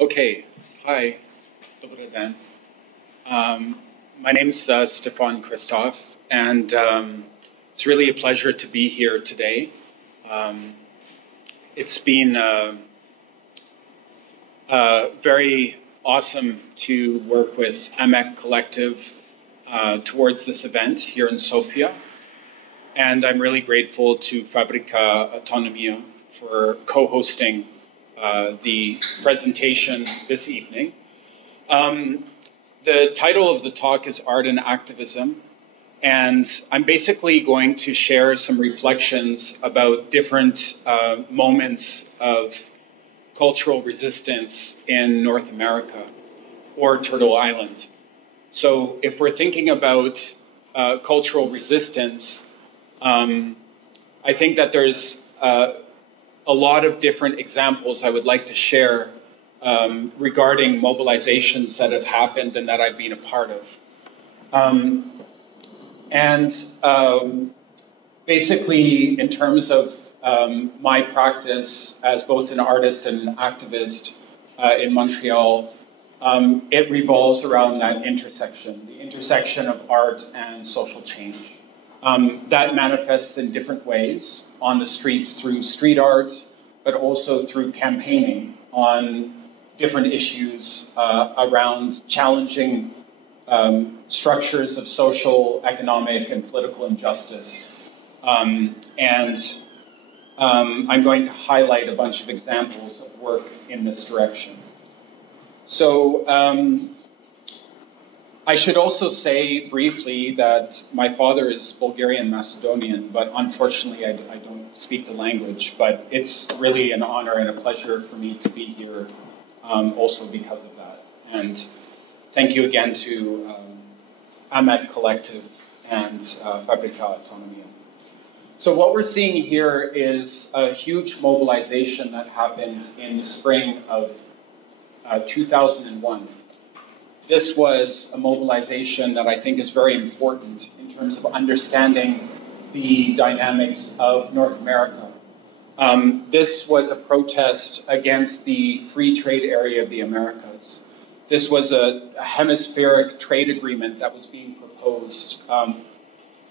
Okay, hi, Dobry den. My name's Stefan Christoff, and it's really a pleasure to be here today. It's been very awesome to work with AMEC Collective towards this event here in Sofia, and I'm really grateful to Fabrika Avtonomia for co-hosting the presentation this evening. The title of the talk is Art and Activism, and I'm basically going to share some reflections about different moments of cultural resistance in North America or Turtle Island. So if we're thinking about cultural resistance, I think that there's a lot of different examples I would like to share regarding mobilizations that have happened and that I've been a part of. Basically, in terms of my practice as both an artist and an activist in Montreal, it revolves around that intersection, the intersection of art and social change. That manifests in different ways on the streets through street art, but also through campaigning on different issues around challenging structures of social, economic, and political injustice. I'm going to highlight a bunch of examples of work in this direction. So I should also say briefly that my father is Bulgarian Macedonian, but unfortunately I don't speak the language, but it's really an honor and a pleasure for me to be here also because of that. And thank you again to AMEC Collective and Fabrika Avtonomia. So what we're seeing here is a huge mobilization that happened in the spring of 2001. This was a mobilization that I think is very important in terms of understanding the dynamics of North America. This was a protest against the free trade area of the Americas. This was a hemispheric trade agreement that was being proposed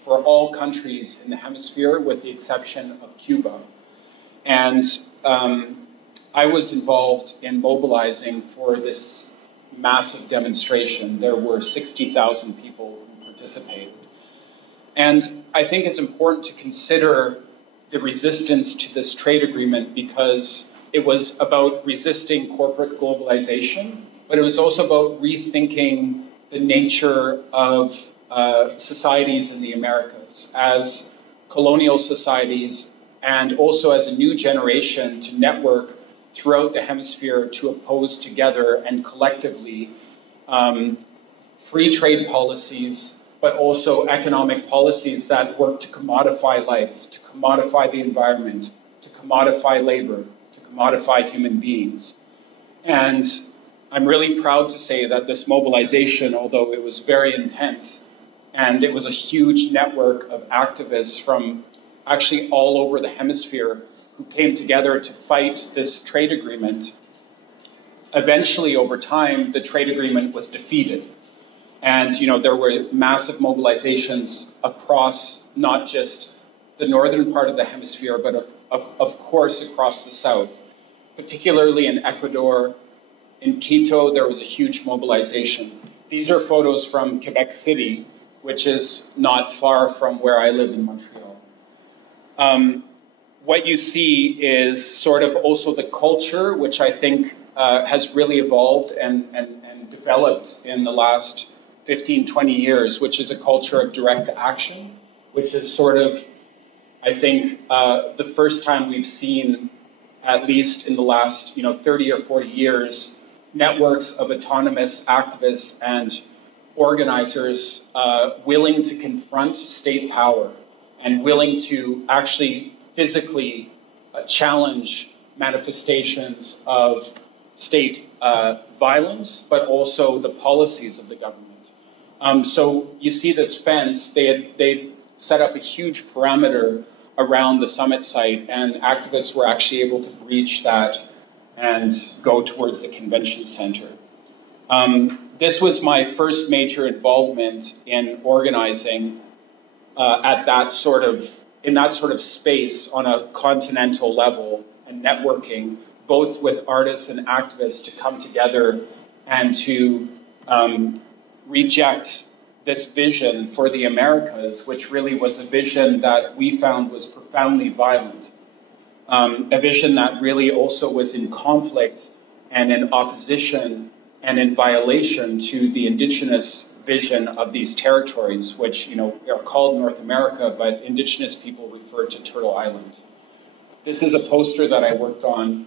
for all countries in the hemisphere with the exception of Cuba. And I was involved in mobilizing for this massive demonstration. There were 60,000 people who participated. And I think it's important to consider the resistance to this trade agreement because it was about resisting corporate globalization, but it was also about rethinking the nature of societies in the Americas as colonial societies and also as a new generation to network throughout the hemisphere to oppose together and collectively free trade policies, but also economic policies that work to commodify life, to commodify the environment, to commodify labor, to commodify human beings. And I'm really proud to say that this mobilization, although it was very intense, and it was a huge network of activists from actually all over the hemisphere who came together to fight this trade agreement. Eventually, over time, the trade agreement was defeated. And, there were massive mobilizations across not just the northern part of the hemisphere, but of course across the south. Particularly in Ecuador, in Quito, there was a huge mobilization. These are photos from Quebec City, which is not far from where I live in Montreal. What you see is sort of also the culture, which I think has really evolved and developed in the last 15, 20 years, which is a culture of direct action, which is sort of, I think, the first time we've seen, at least in the last 30 or 40 years, networks of autonomous activists and organizers willing to confront state power and willing to actually physically challenge manifestations of state violence, but also the policies of the government. So you see this fence, they set up a huge perimeter around the summit site, and activists were actually able to breach that and go towards the convention center. This was my first major involvement in organizing in that sort of space on a continental level and networking, both with artists and activists to come together and to reject this vision for the Americas, which really was a vision that we found was profoundly violent. A vision that really also was in conflict and in opposition and in violation to the Indigenous vision of these territories, which are called North America, but Indigenous people refer to Turtle Island. This is a poster that I worked on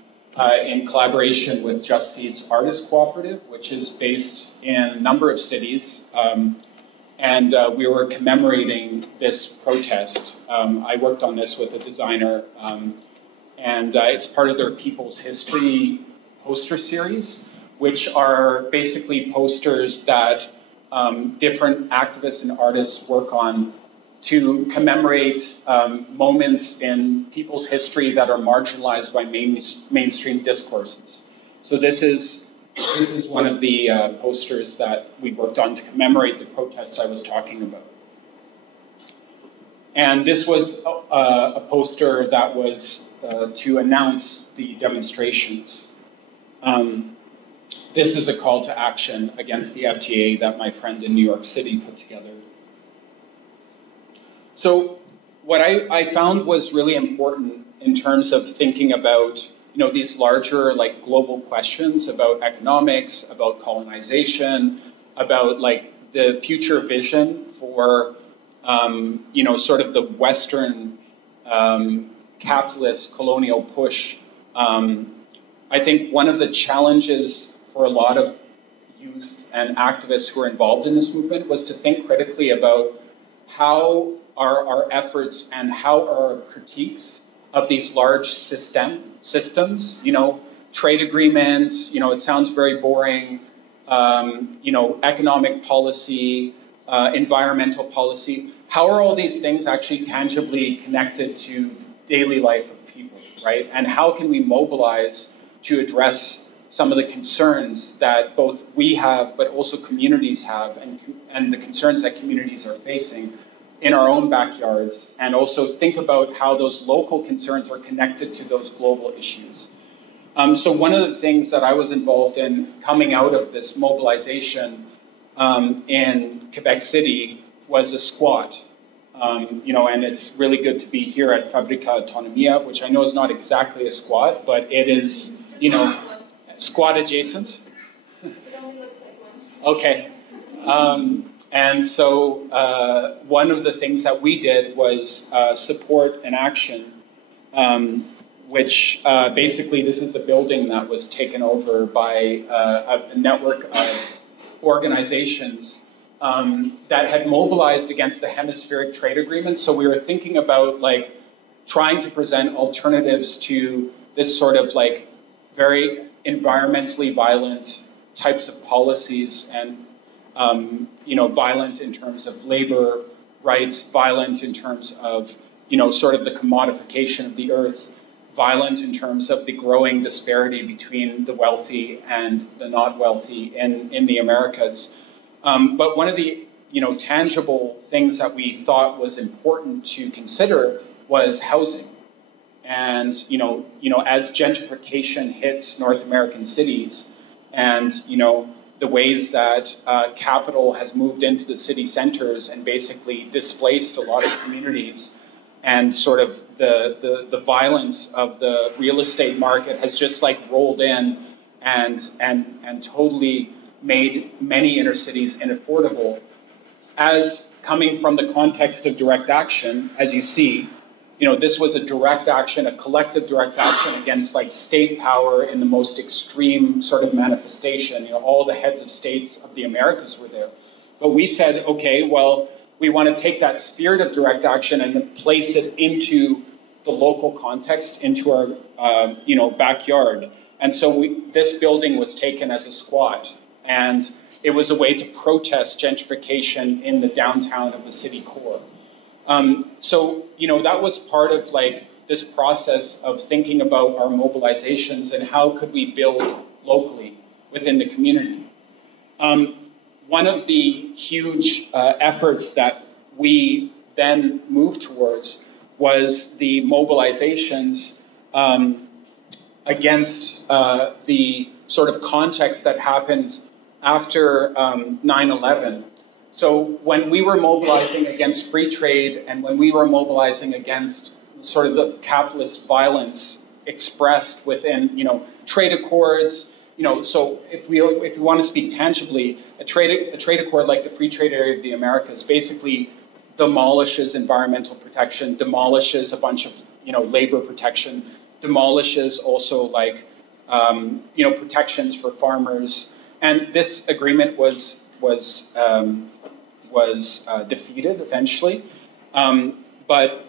in collaboration with Justseeds Artists Cooperative, which is based in a number of cities. And we were commemorating this protest. I worked on this with a designer, and it's part of their People's History poster series, which are basically posters that different activists and artists work on to commemorate moments in people's history that are marginalized by mainstream discourses. So this is one of the posters that we worked on to commemorate the protests I was talking about. And this was a poster that was to announce the demonstrations. This is a call to action against the FTA that my friend in New York City put together. So what I found was really important in terms of thinking about these larger global questions about economics, about colonization, about the future vision for sort of the Western capitalist colonial push. I think one of the challenges for a lot of youth and activists who are involved in this movement was to think critically about how are our efforts and how are our critiques of these large systems, trade agreements, it sounds very boring, economic policy, environmental policy. How are all these things actually tangibly connected to daily life of people, right? And how can we mobilize to address some of the concerns that both we have, but also communities have, and the concerns that communities are facing in our own backyards, and also think about how those local concerns are connected to those global issues. So one of the things that I was involved in coming out of this mobilization in Quebec City was a squat. And it's really good to be here at Fabrika Avtonomia, which I know is not exactly a squat, but it is, squat adjacent. It only looks like one. Okay. And so one of the things that we did was support an action, which basically this is the building that was taken over by a network of organizations that had mobilized against the hemispheric trade agreement. So we were thinking about trying to present alternatives to this sort of very environmentally violent types of policies and violent in terms of labor rights, violent in terms of, sort of the commodification of the earth, violent in terms of the growing disparity between the wealthy and the not wealthy in the Americas. But one of the, tangible things that we thought was important to consider was housing. And, as gentrification hits North American cities and, the ways that capital has moved into the city centers and basically displaced a lot of communities, and sort of the violence of the real estate market has just rolled in and totally made many inner cities unaffordable. As coming from the context of direct action, as you see, this was a direct action, a collective direct action against state power in the most extreme sort of manifestation. All the heads of states of the Americas were there. But we said, okay, well, we want to take that spirit of direct action and place it into the local context, into our, backyard. And so this building was taken as a squat. And it was a way to protest gentrification in the downtown of the city core. So, that was part of this process of thinking about our mobilizations and how could we build locally within the community. One of the huge efforts that we then moved towards was the mobilizations against the sort of context that happened after 9/11. So when we were mobilizing against free trade and when we were mobilizing against sort of the capitalist violence expressed within, trade accords, so if we want to speak tangibly, a trade accord like the Free Trade Area of the Americas basically demolishes environmental protection, demolishes a bunch of, labor protection, demolishes also like, protections for farmers. And this agreement was defeated eventually. But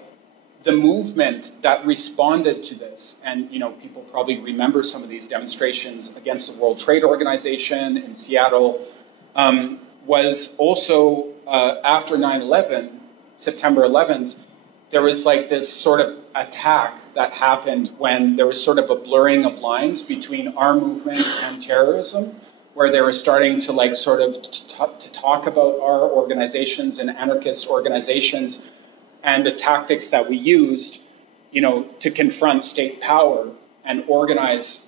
the movement that responded to this, and people probably remember some of these demonstrations against the World Trade Organization in Seattle, was also after 9/11, September 11th, there was like this sort of attack that happened when there was sort of a blurring of lines between our movement and terrorism, where they were starting to like sort of to talk about our organizations and anarchist organizations and the tactics that we used, to confront state power and organize,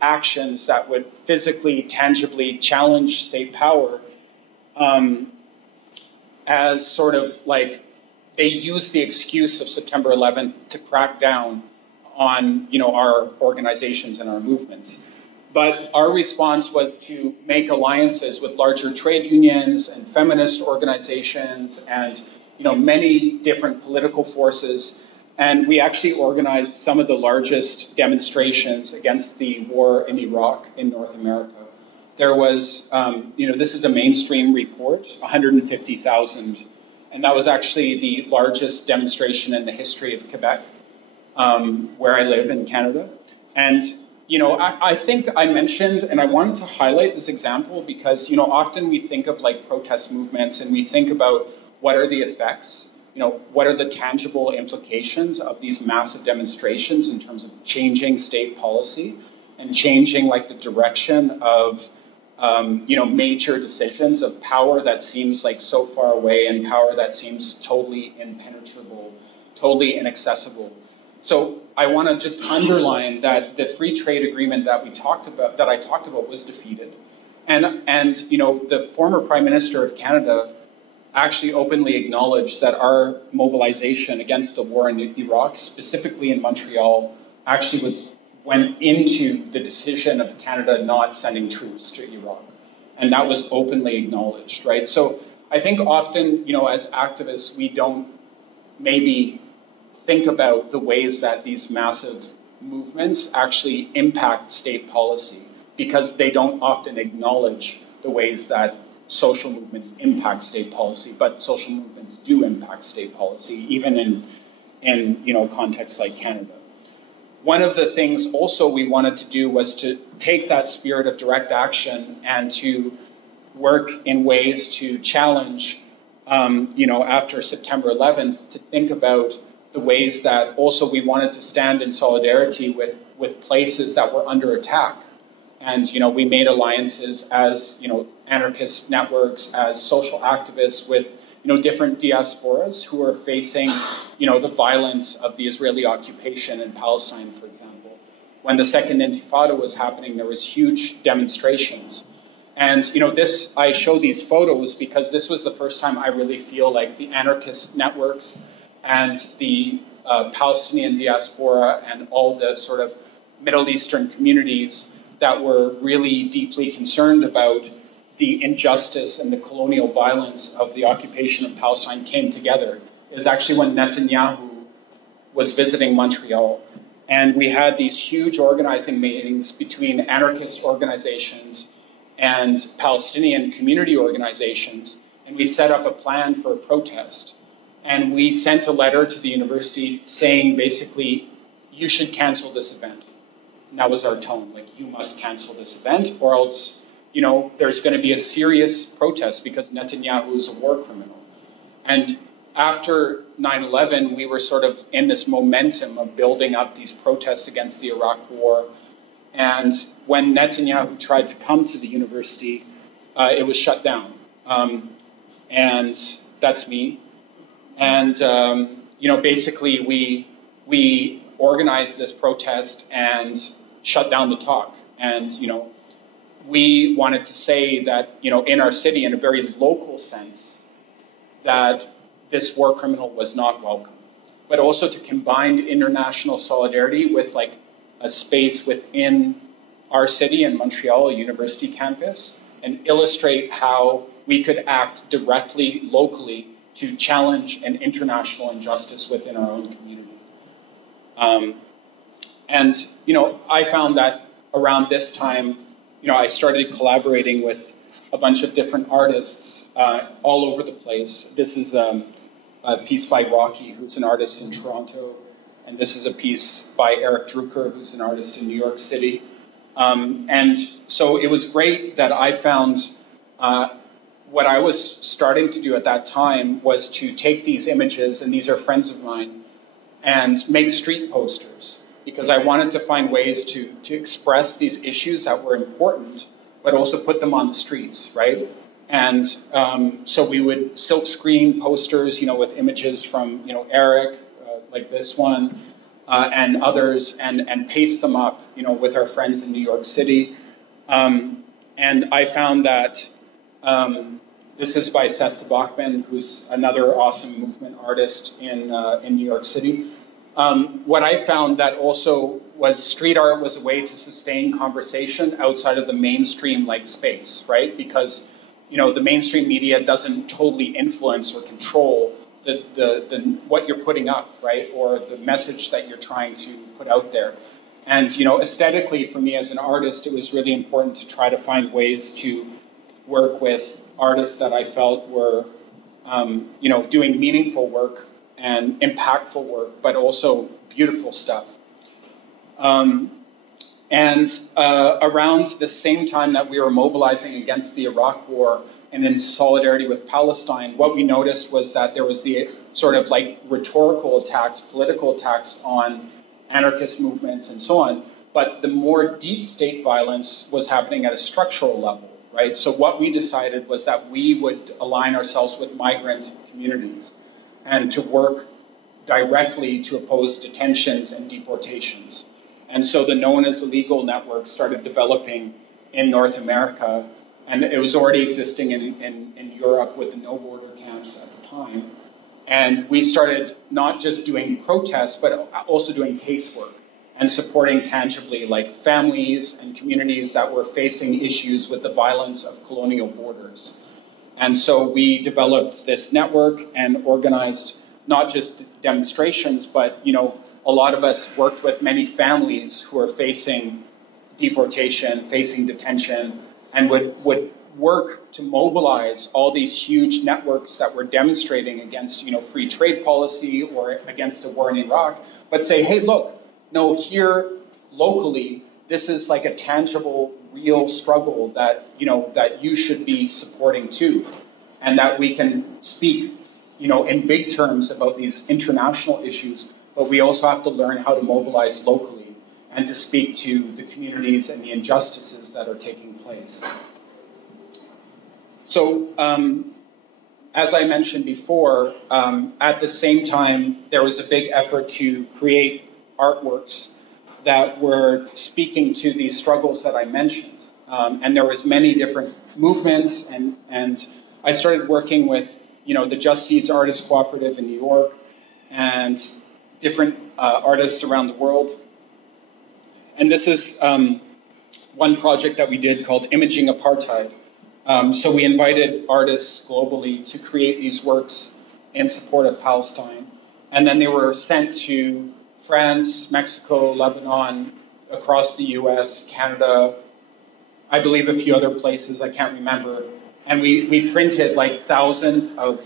actions that would physically, tangibly challenge state power, as sort of like they used the excuse of September 11th to crack down on, our organizations and our movements. But our response was to make alliances with larger trade unions and feminist organizations and, many different political forces. And we actually organized some of the largest demonstrations against the war in Iraq in North America. There was, this is a mainstream report, 150,000. And that was actually the largest demonstration in the history of Quebec, where I live in Canada. And I think I mentioned, and I wanted to highlight this example because, often we think of like protest movements and we think about what are the effects, what are the tangible implications of these massive demonstrations in terms of changing state policy and changing like the direction of, major decisions of power that seems like so far away and power that seems totally impenetrable, totally inaccessible. So I want to just underline that the free trade agreement that I talked about was defeated. And the former Prime Minister of Canada actually openly acknowledged that our mobilization against the war in Iraq, specifically in Montreal, actually went into the decision of Canada not sending troops to Iraq. And that was openly acknowledged, right? So I think often, as activists, we don't maybe think about the ways that these massive movements actually impact state policy because they don't often acknowledge the ways that social movements impact state policy, but social movements do impact state policy, even in contexts like Canada. One of the things also we wanted to do was to take that spirit of direct action and to work in ways to challenge, after September 11th, to think about the ways that also we wanted to stand in solidarity with places that were under attack. And, we made alliances as, anarchist networks, as social activists with, different diasporas who are facing, the violence of the Israeli occupation in Palestine, for example. When the second Intifada was happening, there was huge demonstrations. And, I show these photos because this was the first time I really feel like the anarchist networks and the Palestinian diaspora and all the sort of Middle Eastern communities that were really deeply concerned about the injustice and the colonial violence of the occupation of Palestine came together. It was actually when Netanyahu was visiting Montreal. And we had these huge organizing meetings between anarchist organizations and Palestinian community organizations. And we set up a plan for a protest. And we sent a letter to the university saying, basically, you should cancel this event. And that was our tone, like, you must cancel this event, or else, there's going to be a serious protest because Netanyahu is a war criminal. And after 9/11, we were sort of in this momentum of building up these protests against the Iraq War. And when Netanyahu tried to come to the university, it was shut down. And that's me. And, basically we organized this protest and shut down the talk. And, we wanted to say that, in our city, in a very local sense, that this war criminal was not welcome. But also to combine international solidarity with like a space within our city in Montreal, a university campus, and illustrate how we could act directly, locally, to challenge an international injustice within our own community. I found that around this time, I started collaborating with a bunch of different artists all over the place. This is a piece by Rocky, who's an artist in Toronto, and this is a piece by Eric Drucker, who's an artist in New York City. And so it was great that I found what I was starting to do at that time was to take these images, and these are friends of mine, and make street posters, because I wanted to find ways to express these issues that were important, but also put them on the streets, right? And so we would silk screen posters, with images from, Eric, like this one, and others, and paste them up, with our friends in New York City. And I found that this is by Seth Bachman, who's another awesome movement artist in New York City. What I found that also was street art was a way to sustain conversation outside of the mainstream like space, right? Because the mainstream media doesn't totally influence or control the what you're putting up, right? Or the message that you're trying to put out there. And, aesthetically for me as an artist, it was really important to try to find ways to work with artists that I felt were, doing meaningful work and impactful work, but also beautiful stuff. Around the same time that we were mobilizing against the Iraq War and in solidarity with Palestine, what we noticed was that there was the sort of like rhetorical attacks, political attacks on anarchist movements and so on, but the more deep state violence was happening at a structural level, right? So what we decided was that we would align ourselves with migrant communities and to work directly to oppose detentions and deportations. And so the Known as Illegal network started developing in North America, and it was already existing in Europe with the No Border camps at the time. And we started not just doing protests, but also doing casework and supporting tangibly like families and communities that were facing issues with the violence of colonial borders. And so we developed this network and organized not just demonstrations, but, a lot of us worked with many families who are facing deportation, facing detention, and would work to mobilize all these huge networks that were demonstrating against, free trade policy or against a war in Iraq, but say, hey, look, no, here locally, this is like a tangible, real struggle that, that you should be supporting too, and that we can speak, in big terms about these international issues, but we also have to learn how to mobilize locally and to speak to the communities and the injustices that are taking place. So, as I mentioned before, at the same time, there was a big effort to create artworks that were speaking to these struggles that I mentioned. And there was many different movements, and I started working with, the Justseeds Artists Cooperative in New York and different artists around the world. And this is one project that we did called Imaging Apartheid. So we invited artists globally to create these works in support of Palestine. And then they were sent to France, Mexico, Lebanon, across the US, Canada, I believe a few other places, I can't remember. And we printed like thousands of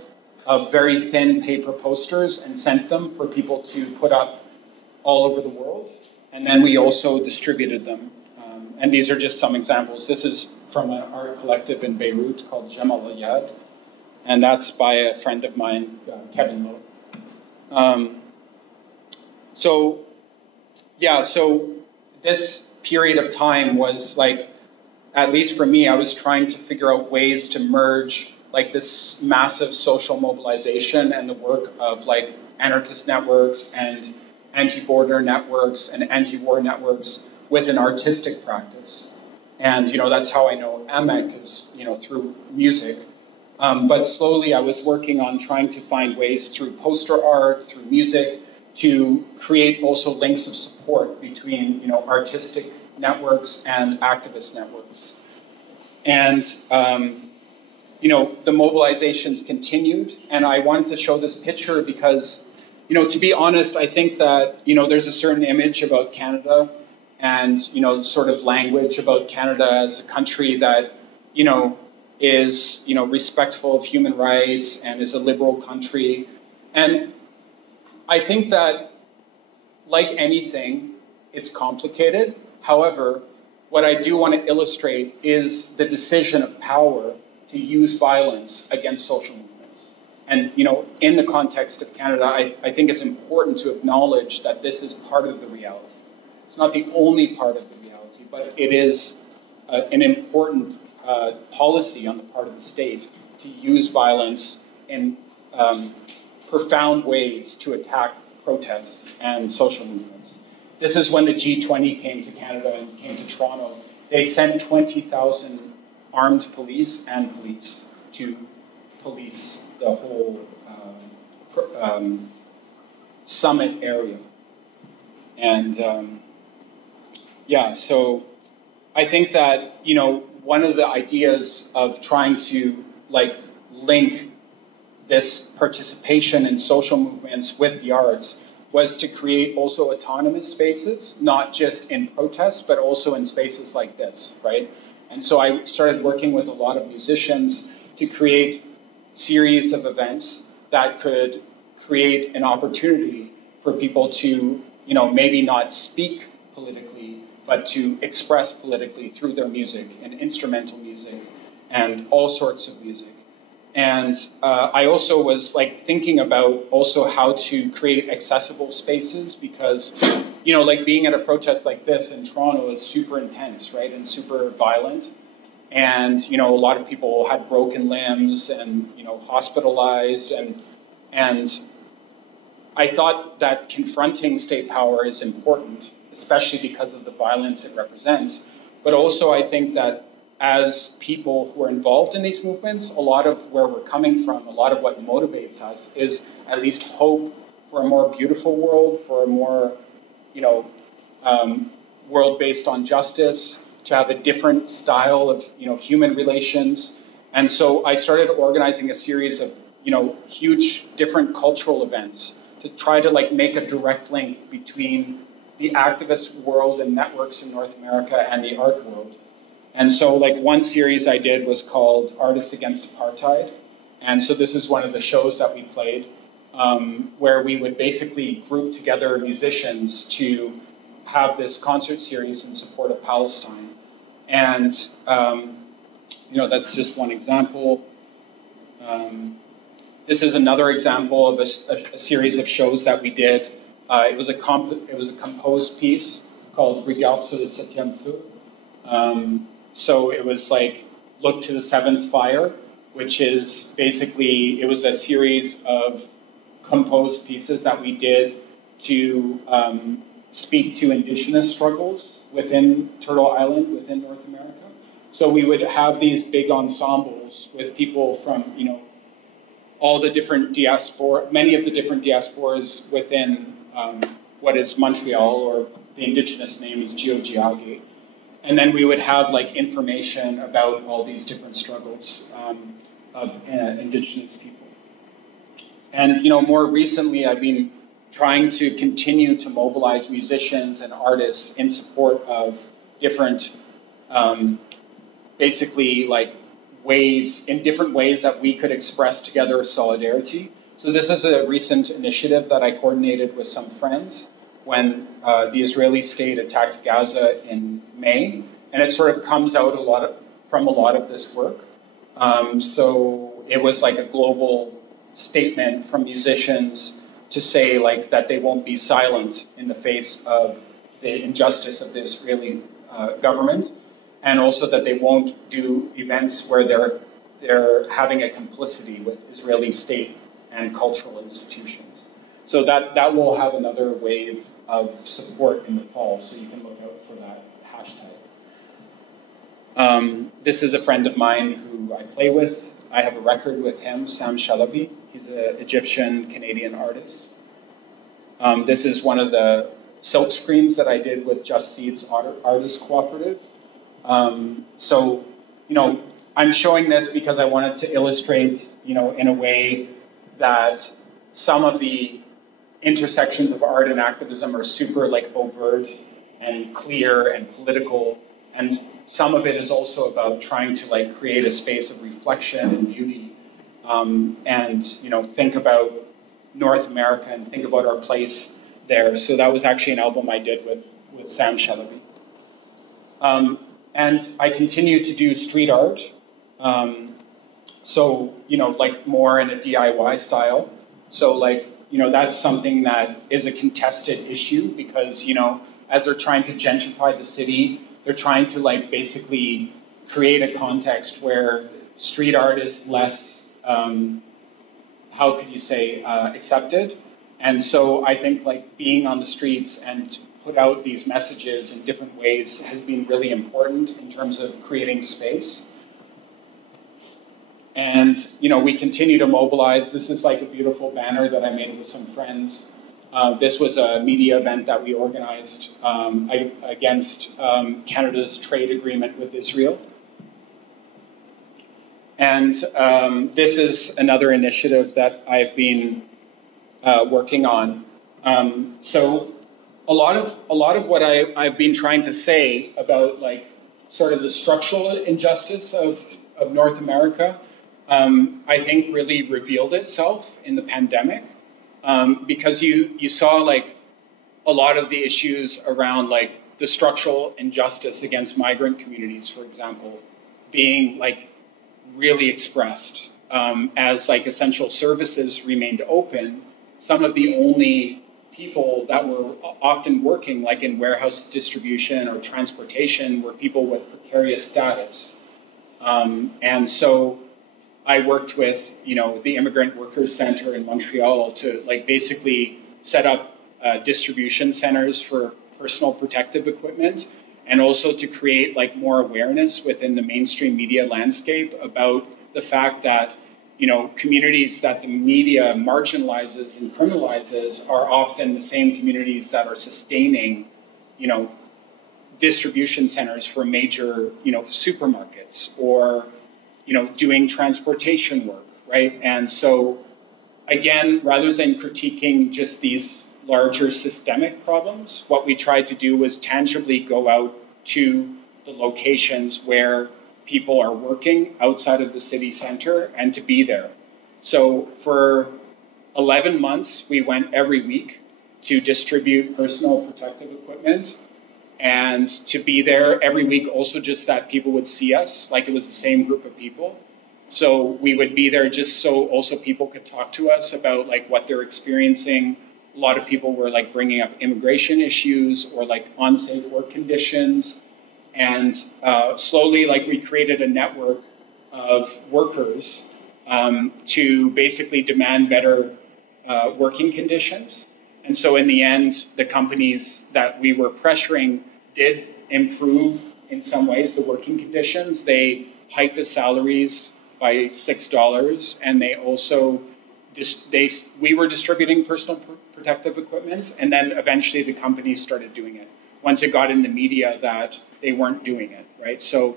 very thin paper posters and sent them for people to put up all over the world. And then we also distributed them. And these are just some examples. This is from an art collective in Beirut called Jamal Ayad. And that's by a friend of mine, Kevin Lowe. So this period of time was like, at least for me, I was trying to figure out ways to merge like this massive social mobilization and the work of like anarchist networks and anti-border networks and anti-war networks with an artistic practice. And, that's how I know AMEC is, through music. But slowly I was working on trying to find ways through poster art, through music, to create also links of support between, artistic networks and activist networks. And, the mobilizations continued. And I wanted to show this picture because, to be honest, I think that, there's a certain image about Canada and, sort of language about Canada as a country that, is, respectful of human rights and is a liberal country. And I think that, like anything, it's complicated. However, what I do want to illustrate is the decision of power to use violence against social movements. And, in the context of Canada, I think it's important to acknowledge that this is part of the reality. It's not the only part of the reality, but it is an important policy on the part of the state to use violence in profound ways to attack protests and social movements. This is when the G20 came to Canada and came to Toronto. They sent 20,000 armed police and police to police the whole summit area. And so I think that, one of the ideas of trying to link this participation in social movements with the arts was to create also autonomous spaces, not just in protests, but also in spaces like this, right? And so I started working with a lot of musicians to create series of events that could create an opportunity for people to, maybe not speak politically, but to express politically through their music and instrumental music and all sorts of music. And I also was thinking about also how to create accessible spaces because, being at a protest like this in Toronto is super intense, right? And super violent. And, a lot of people had broken limbs and, hospitalized. And I thought that confronting state power is important, especially because of the violence it represents. But also I think that as people who are involved in these movements, a lot of where we're coming from, a lot of what motivates us is at least hope for a more beautiful world, for a more, world based on justice, to have a different style of, human relations. And so I started organizing a series of, huge different cultural events to try to make a direct link between the activist world and networks in North America and the art world. And so one series I did was called Artists Against Apartheid. And so this is one of the shows that we played where we would basically group together musicians to have this concert series in support of Palestine. And, that's just one example. This is another example of a series of shows that we did. It was a composed piece called Regarde sur le septième feu. So it was Look to the Seventh Fire, which is basically, it was a series of composed pieces that we did to speak to Indigenous struggles within Turtle Island, within North America. So we would have these big ensembles with people from, all the different many of the different diasporas within what is Montréal, or the Indigenous name is Tiohtià. And then we would have information about all these different struggles of Indigenous people. And, more recently, I've been trying to continue to mobilize musicians and artists in support of different, basically different ways that we could express together solidarity. So this is a recent initiative that I coordinated with some friends when the Israeli state attacked Gaza in May, and it sort of comes out from a lot of this work. So it was like a global statement from musicians to say like that they won't be silent in the face of the injustice of the Israeli government, and also that they won't do events where they're having a complicity with Israeli state and cultural institutions. So that will have another wave of support in the fall, so you can look out for that hashtag. This is a friend of mine who I play with. I have a record with him, Sam Shalabi. He's an Egyptian-Canadian artist. This is one of the silk screens that I did with Justseeds Artists Cooperative. So, I'm showing this because I wanted to illustrate, in a way that some of the intersections of art and activism are super overt and clear and political, and some of it is also about trying to create a space of reflection and beauty, and think about North America and think about our place there. So that was actually an album I did with Sam Shalabi. And I continue to do street art. So, more in a DIY style. So, that's something that is a contested issue because, as they're trying to gentrify the city, they're trying to, basically create a context where street art is less, how could you say, accepted. And so I think, being on the streets and to put out these messages in different ways has been really important in terms of creating space. And, we continue to mobilize. This is a beautiful banner that I made with some friends. This was a media event that we organized against Canada's trade agreement with Israel. And this is another initiative that I've been working on. So a lot of what I've been trying to say about sort of the structural injustice of North America, I think really revealed itself in the pandemic, because you saw a lot of the issues around the structural injustice against migrant communities, for example, being really expressed as essential services remained open. Some of the only people that were often working in warehouse distribution or transportation were people with precarious status. And so I worked with, the Immigrant Workers Centre in Montreal to basically set up distribution centers for personal protective equipment, and also to create more awareness within the mainstream media landscape about the fact that, communities that the media marginalizes and criminalizes are often the same communities that are sustaining, distribution centers for major, supermarkets, or, doing transportation work, right? And so, again, rather than critiquing just these larger systemic problems, what we tried to do was tangibly go out to the locations where people are working outside of the city center and to be there. So for 11 months, we went every week to distribute personal protective equipment and to be there every week also just that people would see us, it was the same group of people. So we would be there just so also people could talk to us about what they're experiencing. A lot of people were bringing up immigration issues or unsafe work conditions. And slowly, we created a network of workers to basically demand better working conditions. And so in the end, the companies that we were pressuring did improve in some ways the working conditions. They hiked the salaries by $6, and they also we were distributing personal protective equipment, and then eventually the companies started doing it once it got in the media that they weren't doing it, right? So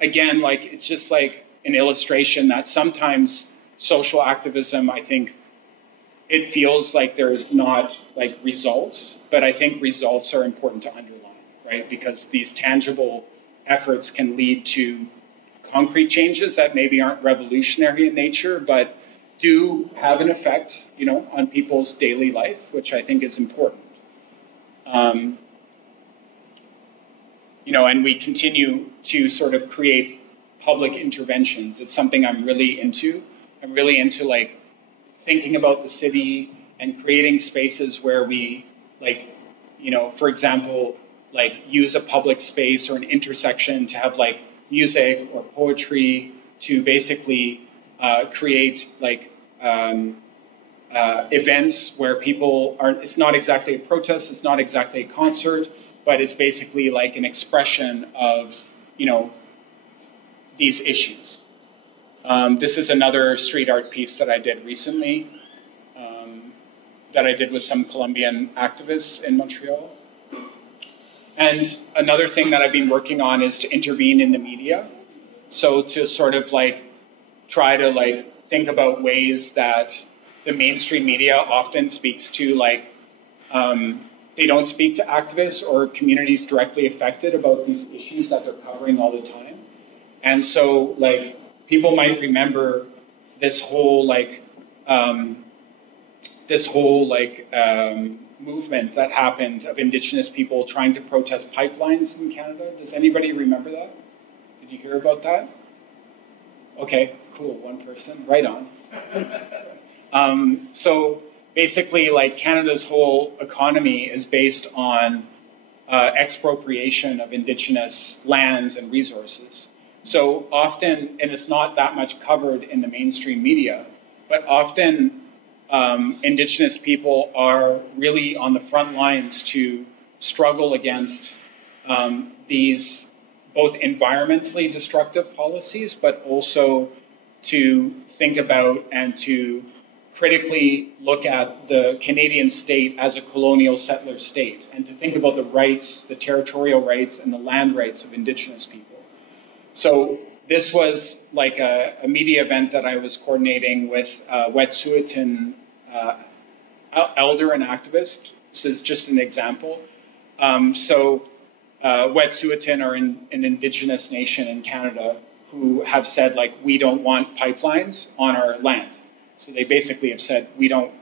again, it's just an illustration that sometimes social activism, I think, it feels there's not results, but I think results are important to underline, right? Because these tangible efforts can lead to concrete changes that maybe aren't revolutionary in nature, but do have an effect, on people's daily life, which I think is important. And we continue to sort of create public interventions. It's something I'm really into. I'm really into like thinking about the city and creating spaces where we like, you know, for example, like use a public space or an intersection to have like music or poetry to basically create like events where people aren't, it's not exactly a protest, it's not exactly a concert, but it's basically like an expression of, you know, these issues. This is another street art piece that I did recently, that I did with some Colombian activists in Montreal. And another thing that I've been working on is to intervene in the media. So to sort of like try to like think about ways that the mainstream media often speaks to like, they don't speak to activists or communities directly affected about these issues that they're covering all the time. And so like people might remember this whole like, movement that happened of Indigenous people trying to protest pipelines in Canada. Does anybody remember that? Did you hear about that? Okay, cool, one person, right on. So basically, like Canada's whole economy is based on expropriation of Indigenous lands and resources. So often, and it's not that much covered in the mainstream media, but often Indigenous people are really on the front lines to struggle against these both environmentally destructive policies, but also to think about and to critically look at the Canadian state as a colonial settler state, and to think about the rights, the territorial rights and the land rights of Indigenous people. So this was like a media event that I was coordinating with Wet'suwet'en elder and activist. This is just an example. Wet'suwet'en are an Indigenous nation in Canada who have said, like, we don't want pipelines on our land. So they basically have said, we don't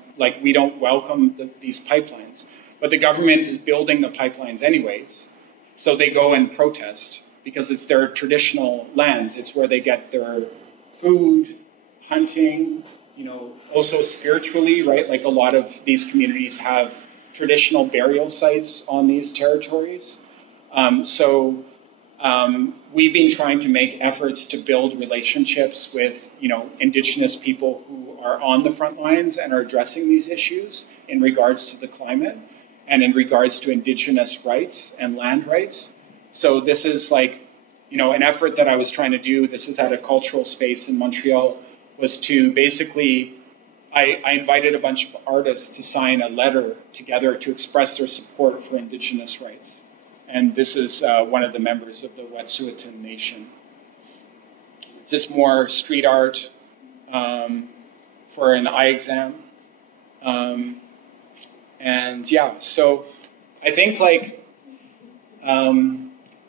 welcome these pipelines. But the government is building the pipelines anyways. So they go and protest because it's their traditional lands. It's where they get their food, hunting, you know, also spiritually, right? Like a lot of these communities have traditional burial sites on these territories. We've been trying to make efforts to build relationships with, you know, Indigenous people who are on the front lines and are addressing these issues in regards to the climate and in regards to Indigenous rights and land rights. So this is like, you know, an effort that I was trying to do. This is at a cultural space in Montreal, was to basically, I invited a bunch of artists to sign a letter together to express their support for Indigenous rights. And this is one of the members of the Wet'suwet'en Nation. Just more street art for an eye exam. And yeah, so I think like,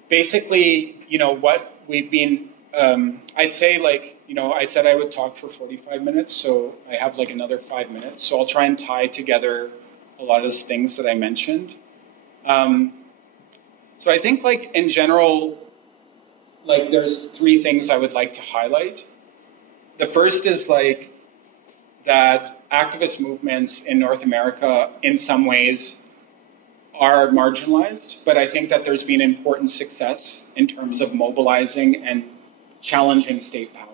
basically, you know, what we've been, I'd say like, you know, I said I would talk for 45 minutes, so I have like another 5 minutes. So I'll try and tie together a lot of those things that I mentioned. So I think like in general, like there's 3 things I would like to highlight. The first is like that activist movements in North America in some ways are marginalized, but I think that there's been important success in terms of mobilizing and challenging state power.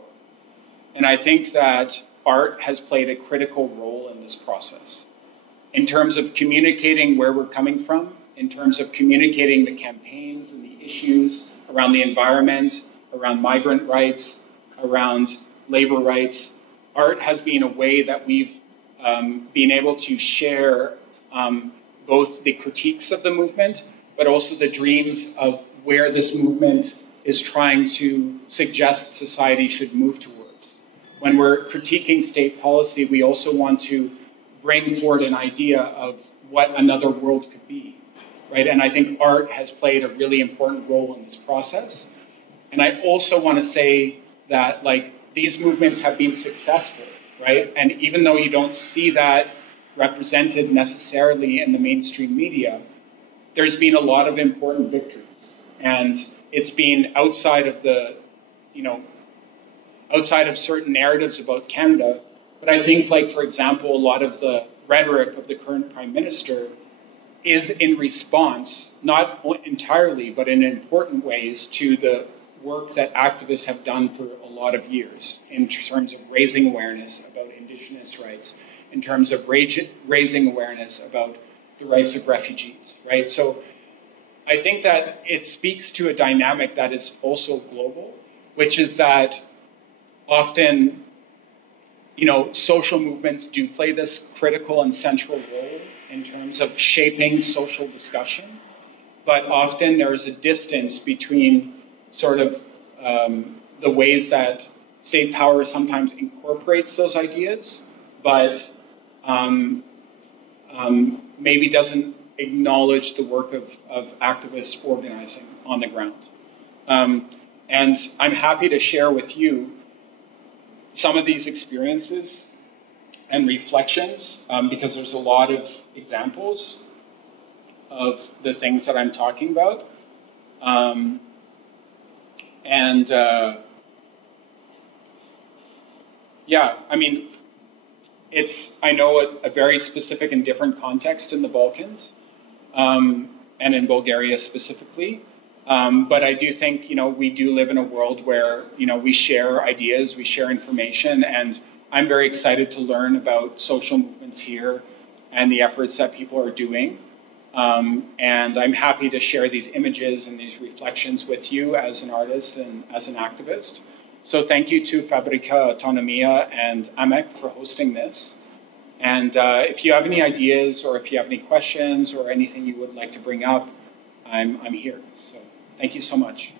And I think that art has played a critical role in this process in terms of communicating where we're coming from, in terms of communicating the campaigns and the issues around the environment, around migrant rights, around labor rights. Art has been a way that we've been able to share both the critiques of the movement, but also the dreams of where this movement is trying to suggest society should move towards. When we're critiquing state policy, we also want to bring forward an idea of what another world could be, right? And I think art has played a really important role in this process. And I also want to say that, like, these movements have been successful, right? And even though you don't see that represented necessarily in the mainstream media, there's been a lot of important victories. And it's been outside of the, you know, outside of certain narratives about Canada. But I think, like, for example, a lot of the rhetoric of the current Prime Minister is in response, not entirely, but in important ways, to the work that activists have done for a lot of years in terms of raising awareness about Indigenous rights, in terms of raising awareness about the rights of refugees, right? So I think that it speaks to a dynamic that is also global, which is that often, you know, social movements do play this critical and central role in terms of shaping social discussion, but often there is a distance between sort of the ways that state power sometimes incorporates those ideas, but maybe doesn't acknowledge the work of activists organizing on the ground. And I'm happy to share with you some of these experiences and reflections, because there's a lot of examples of the things that I'm talking about. Yeah, I mean, I know a very specific and different context in the Balkans, and in Bulgaria specifically. But I do think, you know, we do live in a world where, you know, we share ideas, we share information, and I'm very excited to learn about social movements here and the efforts that people are doing. And I'm happy to share these images and these reflections with you as an artist and as an activist. So thank you to Fabrika Avtonomia and AMEC for hosting this. And if you have any ideas or if you have any questions or anything you would like to bring up, I'm here. So thank you so much.